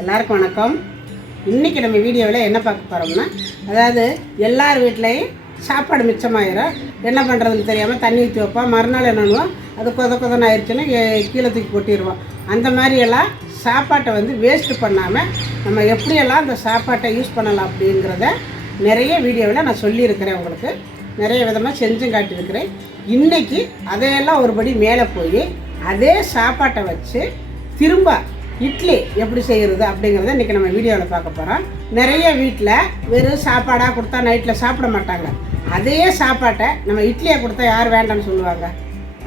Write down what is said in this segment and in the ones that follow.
எல்லாருக்கும் வணக்கம். இன்றைக்கி நம்ம வீடியோவில் என்ன பார்க்க போகிறோம்னா, அதாவது எல்லார் வீட்லேயும் சாப்பாடு மிச்சமாயிரும். என்ன பண்ணுறதுன்னு தெரியாமல் தண்ணி ஊற்றி வைப்போம். மறுநாள் என்னன்னுவோம், அது கொதன்னு ஆயிடுச்சுன்னா கீழே தூக்கி கொட்டிடுவோம். அந்த மாதிரியெல்லாம் சாப்பாட்டை வேஸ்ட்டு பண்ணாமல் நம்ம எப்படியெல்லாம் அந்த சாப்பாட்டை யூஸ் பண்ணலாம் அப்படிங்கிறத நிறைய வீடியோவில் நான் சொல்லியிருக்கிறேன். உங்களுக்கு நிறைய விதமாக செஞ்சும் காட்டியிருக்கிறேன். இன்றைக்கி அதையெல்லாம் ஒருபடி மேலே போய் அதே சாப்பாட்டை வச்சு திரும்ப இட்லி எப்படி செய்கிறது அப்படிங்கிறத இன்றைக்கி நம்ம வீடியோவில் பார்க்க போகிறோம். நிறைய வீட்டில் வெறும் சாப்பாடாக கொடுத்தா நைட்டில் சாப்பிட மாட்டாங்க. அதே சாப்பாட்டை நம்ம இட்லியாக கொடுத்தா யார் வேண்டாம்னு சொல்லுவாங்க.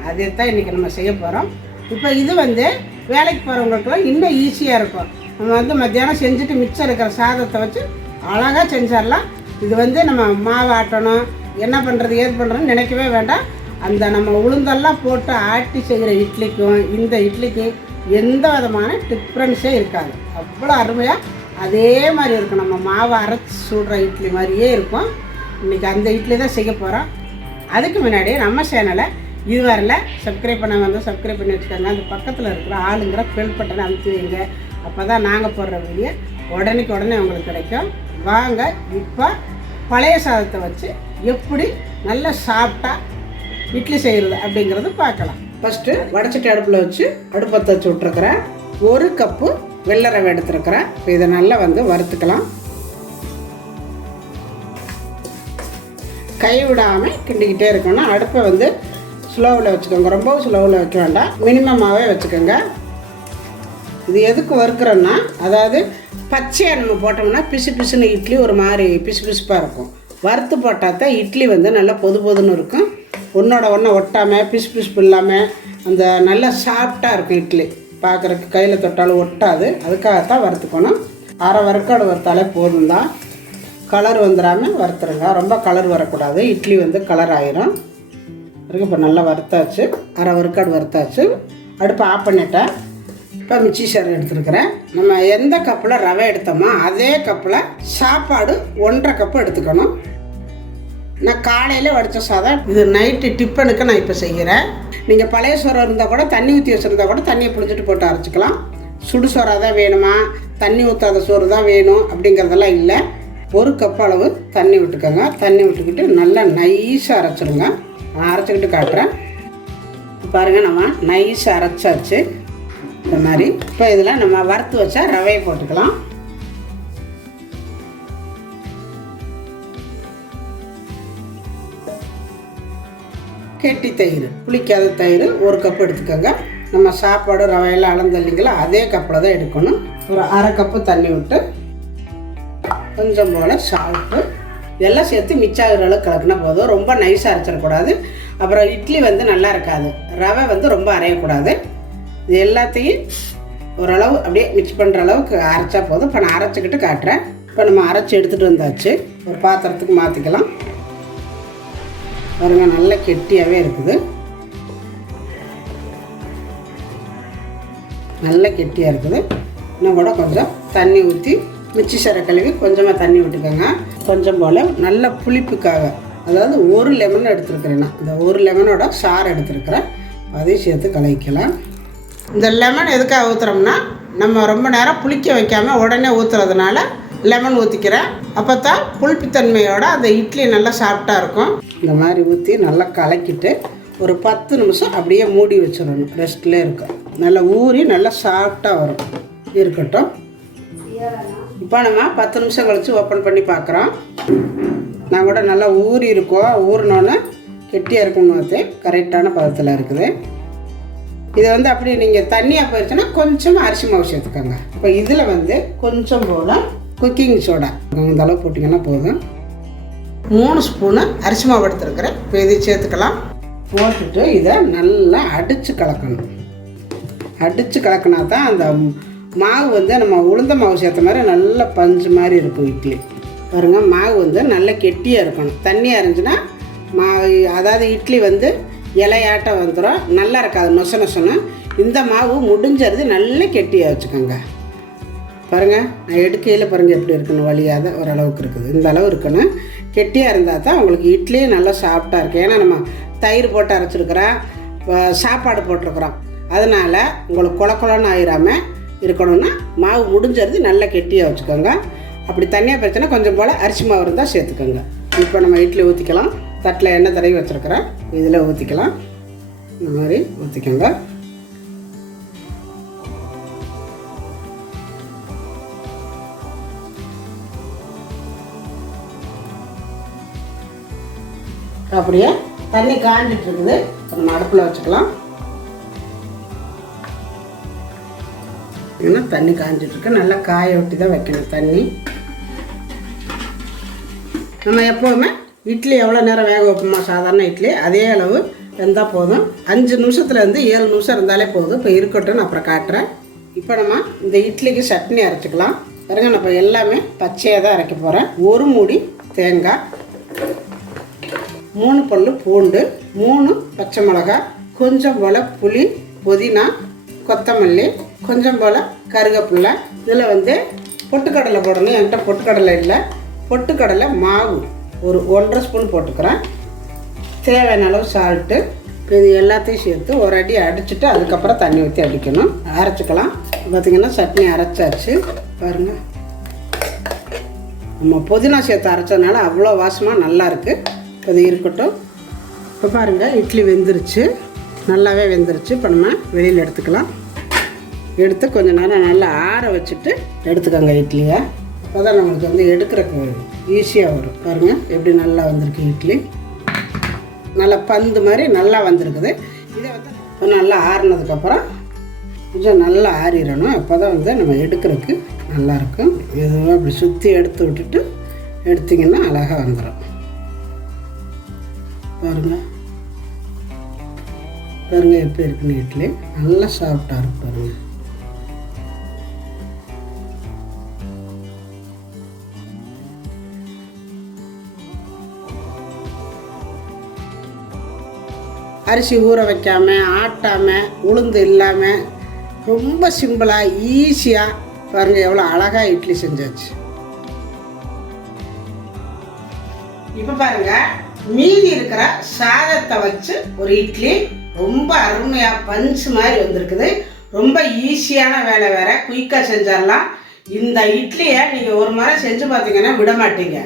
அதே தான் இன்றைக்கி நம்ம செய்ய போகிறோம். இப்போ இது வேலைக்கு போகிறவங்களுக்குலாம் இன்னும் ஈஸியாக இருக்கும். நம்ம மத்தியானம் செஞ்சுட்டு மிச்சம் இருக்கிற சாதத்தை வச்சு அழகாக செஞ்சிடலாம். இது நம்ம மாவு ஆட்டணும், என்ன பண்ணுறது ஏது பண்ணுறதுன்னு நினைக்கவே வேண்டாம். அந்த நம்ம உளுந்தெல்லாம் போட்டு ஆட்டி செய்கிற இட்லிக்கும் இந்த இட்லிக்கு எந்த விதமான டிஃப்ரென்ஸே இருக்காது. அவ்வளோ அருமையாக அதே மாதிரி இருக்கும். நம்ம மாவை அரைச்சி சுடுற இட்லி மாதிரியே இருக்கும். இன்றைக்கி அந்த இட்லி தான் செய்ய போகிறோம். அதுக்கு முன்னாடி நம்ம சேனலை இதுவரையில் சப்ஸ்கிரைப் பண்ண சப்ஸ்கிரைப் பண்ணி வச்சுக்கோங்க. அந்த பக்கத்தில் இருக்கிற ஆளுங்கிற பெல் பட்டனை அமுத்தி வைங்க. அப்போ தான் நாங்கள் போடுற வீடியோ உடனே உங்களுக்கு கிடைக்கும். வாங்க இப்போ பழைய சாதத்தை வச்சு எப்படி நல்லா சாப்பிட்டா இட்லி செய்கிறது அப்படிங்கிறது பார்க்கலாம். ஃபஸ்ட்டு வடச்சட்டி அடுப்பில் வச்சு அடுப்பத்தை வச்சு விட்ருக்கிறேன். 1 கப்பு வெள்ளை ரவை எடுத்துருக்கிறேன். இப்போ இதை நல்லா வறுத்துக்கலாம். கை விடாமல் கிண்டிக்கிட்டே இருக்கணும். அடுப்பை ஸ்லோவில் வச்சுக்கோங்க. ரொம்பவும் ஸ்லோவில் வைக்க வேண்டாம், மினிமமாகவே வச்சுக்கோங்க. இது எதுக்கு வறுக்கிறோன்னா, அதாவது பச்சையாக நம்ம போட்டோம்னா பிசுன்னு இட்லி ஒரு மாதிரி பிசுப்பாக இருக்கும். வறுத்து போட்டால் தான் இட்லி நல்லா பொதுன்னு இருக்கும். ஒன்றோட ஒன்றை ஒட்டாமல் பிசுப்பு இல்லாமல் அந்த நல்லா சாஃப்டாக இருக்கும் இட்லி. பார்க்குறதுக்கு கையில் தொட்டாலும் ஒட்டாது. அதுக்காகத்தான் வறுத்துக்கணும். அரை வறுக்காடு வறுத்தாலே போதும் தான். கலர் வந்துடாமல் வறுத்துருங்க. ரொம்ப கலர் வரக்கூடாது, இட்லி கலர் ஆயிரும். இப்போ நல்லா வறுத்தாச்சு, அரை வறுக்காடு வறுத்தாச்சு. அடுப்பை ஆஃப் பண்ணிட்டேன். இப்போ மிக்சி சார் எடுத்துருக்கிறேன். நம்ம எந்த கப்பில் ரவை எடுத்தோமோ அதே கப்பில் சாப்பாடு 1.5 கப்பு எடுத்துக்கணும். நான் காலையில் வடித்த சாதம், இது நைட்டு டிஃபனுக்கு நான் இப்போ செய்கிறேன். நீங்கள் பழைய சோறு இருந்தால் கூட தண்ணி ஊற்றி வச்சுருந்தா கூட தண்ணியை பிடிச்சிட்டு போட்டு அரைச்சிக்கலாம். சுடு சோறாக தான் வேணுமா, தண்ணி ஊற்றாத சோறு தான் வேணும் அப்படிங்கிறதெல்லாம் இல்லை. 1 கப் அளவு தண்ணி விட்டுக்கோங்க. தண்ணி விட்டுக்கிட்டு நல்லா நைஸாக அரைச்சிடுங்க. நான் அரைச்சிக்கிட்டு காட்டுறேன். பாருங்கள், நம்ம நைஸாக அரைச்சாச்சு இந்த மாதிரி. இப்போ இதில் நம்ம வறுத்து வச்சா ரவையை போட்டுக்கலாம். கெட்டி தயிர், புளிக்காத தயிர் 1 கப் எடுத்துக்கோங்க. நம்ம சாப்பாடு ரவையெல்லாம் அளந்தல்லிங்களா அதே கப்பில் தான் எடுக்கணும். ஒரு அரை கப்பு தண்ணி விட்டு கொஞ்சம் போல் சால்ட்டு இதெல்லாம் சேர்த்து மிச்சாகிற அளவுக்கு கலக்குனா போதும். ரொம்ப நைஸாக அரைச்சிடக்கூடாது. அப்புறம் இட்லி நல்லா இருக்காது. ரவை ரொம்ப அரையக்கூடாது. இது எல்லாத்தையும் ஓரளவு அப்படியே மிக்ஸ் பண்ணுற அளவுக்கு அரைச்சா போதும். இப்போ நான் அரைச்சிக்கிட்டு காட்டுறேன். இப்போ நம்ம அரைச்சி எடுத்துகிட்டு வந்தாச்சு. ஒரு பாத்திரத்துக்கு மாற்றிக்கலாம். பாருங்க, நல்லா கெட்டியாகவே இருக்குது. நல்ல கெட்டியாக இருக்குது. இன்னும் கூட கொஞ்சம் தண்ணி ஊற்றி மிக்சி சரை கழுவி கொஞ்சமாக தண்ணி விட்டுக்கோங்க. கொஞ்சம் போல் நல்ல புளிப்புக்காக, அதாவது 1 லெமன் எடுத்துருக்கிறேன். நான் இந்த 1 லெமனோட சாறு எடுத்துருக்கிறேன். அதையும் சேர்த்து கலக்கலாம். இந்த லெமன் எதுக்காக ஊற்றுறோம்னா, நம்ம ரொம்ப நேரம் புளிக்க வைக்காமல் உடனே ஊற்றுறதுனால லெமன் ஊற்றிக்கிறேன். அப்போ தான் புளிப்புத்தன்மையோட அந்த இட்லி நல்லா சாஃப்டாக இருக்கும். இந்த மாதிரி ஊற்றி நல்லா கலக்கிட்டு ஒரு 10 நிமிஷம் அப்படியே மூடி வச்சிடணும். ரெஸ்ட்லேயே இருக்கும். நல்லா ஊறி நல்லா சாஃப்டாக வரும். இருக்கட்டும். இப்போ நம்ம 10 நிமிஷம் கழித்து ஓப்பன் பண்ணி பார்க்குறோம். நான் கூட நல்லா ஊறி இருக்கோம். ஊறினோன்னே கெட்டியாக இருக்குன்னு பார்த்து கரெக்டான பதத்தில் இருக்குது. இதை அப்படியே நீங்கள் தண்ணியாக போயிடுச்சுன்னா கொஞ்சமாக அரிசி மாவு சேர்த்துக்கோங்க. இப்போ இதில் கொஞ்சம் போல் குக்கிங் சோடா இந்த அளவு போட்டிங்கன்னா போதும். 3 ஸ்பூனு அரிசி மாவு எடுத்துருக்கிறேன். இப்போ இதை சேர்த்துக்கலாம். போட்டுட்டு இதை நல்லா அடித்து கலக்கணும். அடித்து கலக்கினா தான் அந்த மாவு நம்ம உளுந்த மாவு சேர்த்த மாதிரி நல்ல பஞ்சு மாதிரி இருக்கும் இட்லி. பாருங்கள், மாவு நல்ல கெட்டியாக இருக்கணும். தண்ணியாக இருந்துச்சுன்னா அதாவது இட்லி இலையாட்டம் வந்துடும், நல்லா இருக்காது, நொசன்னு. இந்த மாவு முடிஞ்சது நல்லா கெட்டியாக வச்சுக்கோங்க. பாருங்கள், நான் எடுக்கையில் பாருங்கள் எப்படி இருக்குன்னு வழியாத ஓரளவுக்கு இருக்குது. இந்த அளவு இருக்கணும். கெட்டியாக இருந்தால் தான் உங்களுக்கு இட்லியும் நல்லா சாஃப்டாக இருக்கும். ஏன்னா நம்ம தயிர் போட்டு அரைச்சிருக்கிறோம், சாப்பாடு போட்டிருக்கிறோம். அதனால் உங்களுக்கு குளன்னு ஆயிடாமல் இருக்கணும்னா மாவு முடிஞ்சது நல்லா கெட்டியாக வச்சுக்கோங்க. அப்படி தண்ணியாக போச்சுன்னா கொஞ்சம் போல் அரிசி மாவு இருந்தால் சேர்த்துக்கோங்க. இப்போ நம்ம இட்லி ஊற்றிக்கலாம். தட்டில் எண்ணெய் தடவி வச்சுருக்கிறேன், இதில் ஊற்றிக்கலாம். இந்த மாதிரி ஊற்றிக்கோங்க. அப்படியே தண்ணி காஞ்சிட்டு இருக்குது, நம்ம அடுப்பில் வச்சுக்கலாம். ஏன்னா தண்ணி காஞ்சிட்ருக்கு, நல்லா காய ஒட்டி தான் வைக்கணும் தண்ணி. நம்ம எப்போவுமே இட்லி எவ்வளோ நேரம் வேக வைப்போமா சாதாரண இட்லி, அதே அளவு வெந்தால் போதும். 5 நிமிஷத்துலேருந்து 7 நிமிஷம் இருந்தாலே போதும். இப்போ இருக்கட்டும், நான் அப்புறம் காட்டுறேன். இப்போ நம்ம இந்த இட்லிக்கு சட்னி அரைச்சிக்கலாம். பாருங்க, நான் இப்போ எல்லாமே பச்சையாக தான் அரைக்க போகிறேன். 1 மூடி தேங்காய், 3 பல்லு பூண்டு, 3 பச்சை மிளகாய், கொஞ்சம் போல் புளி, புதினா, கொத்தமல்லி, கொஞ்சம் போல் கருவேப்பிலை. இதில் பொட்டுக்கடலை போடணும். என்கிட்ட பொட்டுக்கடலை இல்லை. பொட்டுக்கடலை மாவு ஒரு 1.5 ஸ்பூன் போட்டுக்கிறேன். தேவையான அளவு சால்ட்டு. இது எல்லாத்தையும் சேர்த்து ஒரு அடி அடிச்சுட்டு அதுக்கப்புறம் தண்ணி ஊற்றி அடிக்கணும். அரைச்சிக்கலாம். பார்த்திங்கன்னா சட்னி அரைச்சாச்சு. பாருங்கள், நம்ம புதினா சேர்த்து அரைச்சதுனால அவ்வளோ வாசமாக நல்லாயிருக்கு. இது இருக்கட்டும். இப்போ பாருங்கள், இட்லி வெந்துருச்சு, நல்லாவே வெந்துருச்சு. இப்போ நம்ம வெளியில் எடுத்துக்கலாம். எடுத்து கொஞ்சம் நேரம் நல்லா ஆற வச்சுட்டு எடுத்துக்கோங்க இட்லியை. அப்போ தான் நம்மளுக்கு எடுக்கிறதுக்கு ஈஸியாக வரும். பாருங்கள் எப்படி நல்லா வந்திருக்கு இட்லி. நல்லா பந்து மாதிரி நல்லா வந்திருக்குது. இதை நல்லா ஆறினதுக்கப்புறம் கொஞ்சம் நல்லா ஆறிடணும். அப்போ தான் நம்ம எடுக்கிறதுக்கு நல்லாயிருக்கும். எதுவும் அப்படி சுற்றி எடுத்து விட்டுட்டு எடுத்திங்கன்னா அழகாக வந்துடும். பாருங்கள் பாருங்கள் எப்படி இருக்குன்னு இட்லி நல்லா சாஃப்டாக இருக்கும். பாருங்கள், அரிசி ஊற வைக்காமல் ஆட்டாமல் உளுந்து இல்லாமல் ரொம்ப சிம்பிளாக ஈஸியாக பாருங்கள் எவ்வளோ அழகாக இட்லி செஞ்சாச்சு. இப்போ பாருங்கள், மீதி இருக்கிற சாதத்தை வச்சு ஒரு இட்லி ரொம்ப அருமையாக பஞ்சு மாதிரி வந்திருக்குது. ரொம்ப ஈஸியான வேலை, வேறு குயிக்காக செஞ்சிடலாம். இந்த இட்லியை நீங்கள் ஒரு முறை செஞ்சு பார்த்தீங்கன்னா விட மாட்டீங்க.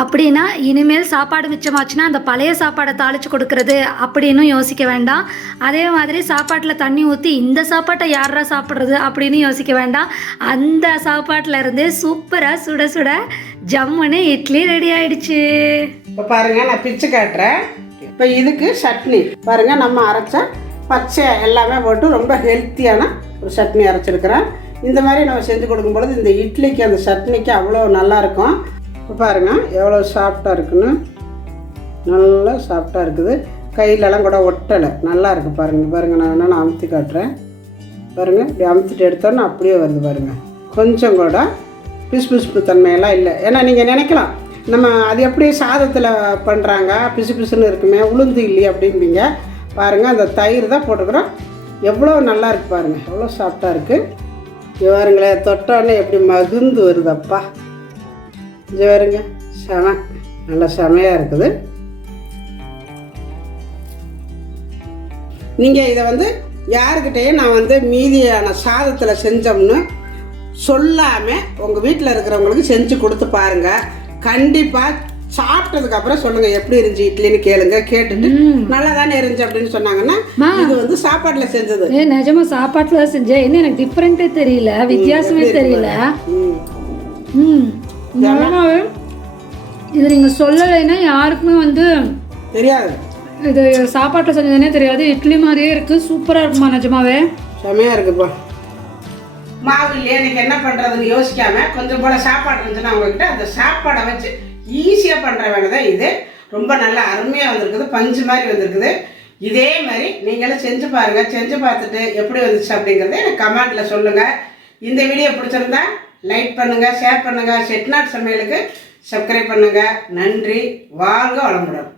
அப்படின்னா இனிமேல் சாப்பாடு மிச்சமாச்சுன்னா அந்த பழைய சாப்பாடை தாளித்து கொடுக்கறது அப்படின்னு யோசிக்க வேண்டாம். அதே மாதிரி சாப்பாட்டில் தண்ணி ஊற்றி இந்த சாப்பாட்டை யாரா சாப்பிட்றது அப்படின்னு யோசிக்க வேண்டாம். அந்த சாப்பாட்டில் இருந்தே சூப்பராக சுட சுட ஜம்முன்னு இட்லி ரெடி ஆயிடுச்சு. இப்போ பாருங்கள், நான் பிச்சு காட்டுறேன். இப்போ இதுக்கு சட்னி பாருங்கள், நம்ம அரைச்ச பச்சை எல்லாமே போட்டு ரொம்ப ஹெல்த்தியான ஒரு சட்னி அரைச்சிருக்கிறேன். இந்த மாதிரி நம்ம செஞ்சு கொடுக்கும்பொழுது இந்த இட்லிக்கு அந்த சட்னிக்கு அவ்வளோ நல்லாயிருக்கும். இப்போ பாருங்கள் எவ்வளோ சாஃப்டாக இருக்குன்னு, நல்லா சாஃப்டாக இருக்குது. கையிலலாம் கூட ஒட்டலை, நல்லா இருக்குது. பாருங்கள் நான் என்னென்ன அமுத்தி காட்டுறேன். பாருங்கள், இப்படி அமுத்திட்டு எடுத்தோன்னா அப்படியே வருது. பாருங்கள், கொஞ்சம் கூட பிசு தன்மையெல்லாம் இல்லை. ஏன்னா நீங்கள் நினைக்கலாம் நம்ம அது எப்படி சாதத்தில் பண்ணுறாங்க பிசு பிசுன்னு இருக்குமே, உளுந்து இல்லையே அப்படிம்பீங்க. பாருங்கள், அந்த தயிர் தான் போட்டுக்கிறோம். எவ்வளோ நல்லா இருக்குது பாருங்கள், எவ்வளோ சாஃப்டாக இருக்குது. பாருங்களேன், தொட்டோன்னே எப்படி மகிழ்ந்து வருதப்பா. இது பாருங்க, நல்லா செமையாக இருக்குது. நீங்கள் இதை யாருக்கிட்டேயும் நான் மீதியான சாதத்தில் செஞ்சோம்னு சொல்லாமல் உங்கள் வீட்டில் இருக்கிறவங்களுக்கு செஞ்சு கொடுத்து பாருங்கள். கண்டிப்பாக சாப்பிட்டதுக்கப்புறம் சொல்லுங்கள் எப்படி இருந்துச்சு இட்லின்னு கேளுங்க. கேட்டுட்டு நல்லா தானே இருந்துச்சு அப்படின்னு சொன்னாங்கன்னா இது சாப்பாட்டில் செஞ்சது. நிஜமாக சாப்பாட்டில் தான் செஞ்சேன். என்ன எனக்கு டிஃப்ரெண்ட்டே தெரியல, வித்தியாசமே தெரியல. நிஜமாவே இது நீங்கள் சொல்லலைன்னா யாருக்குமே தெரியாது. இது சாப்பாட்டில் செஞ்சதுன்னே தெரியாது. இட்லி மாதிரியே இருக்குது, சூப்பராக இருக்குமா. நிஜமாவே செமையாக இருக்குப்பா. மாவு இல்லையே நீங்கள் என்ன பண்ணுறதுன்னு யோசிக்காமல் கொஞ்சம் போல் சாப்பாடு இருந்துச்சுன்னா அவங்கக்கிட்ட அந்த சாப்பாடை வச்சு ஈஸியாக பண்ணுற வேலை தான் இது. ரொம்ப நல்லா அருமையாக வந்திருக்குது, பஞ்சு மாதிரி வந்திருக்குது. இதே மாதிரி நீங்களும் செஞ்சு பாருங்கள். செஞ்சு பார்த்துட்டு எப்படி வந்துச்சு அப்படிங்கிறத எனக்கு கமெண்ட்டில் சொல்லுங்கள். இந்த வீடியோ பிடிச்சிருந்தா லைக் பண்ணுங்கள், ஷேர் பண்ணுங்கள். செட்டிநாடு சமையலுக்கு சப்ஸ்கிரைப் பண்ணுங்கள். நன்றி. வாழ்க வளமுடன்.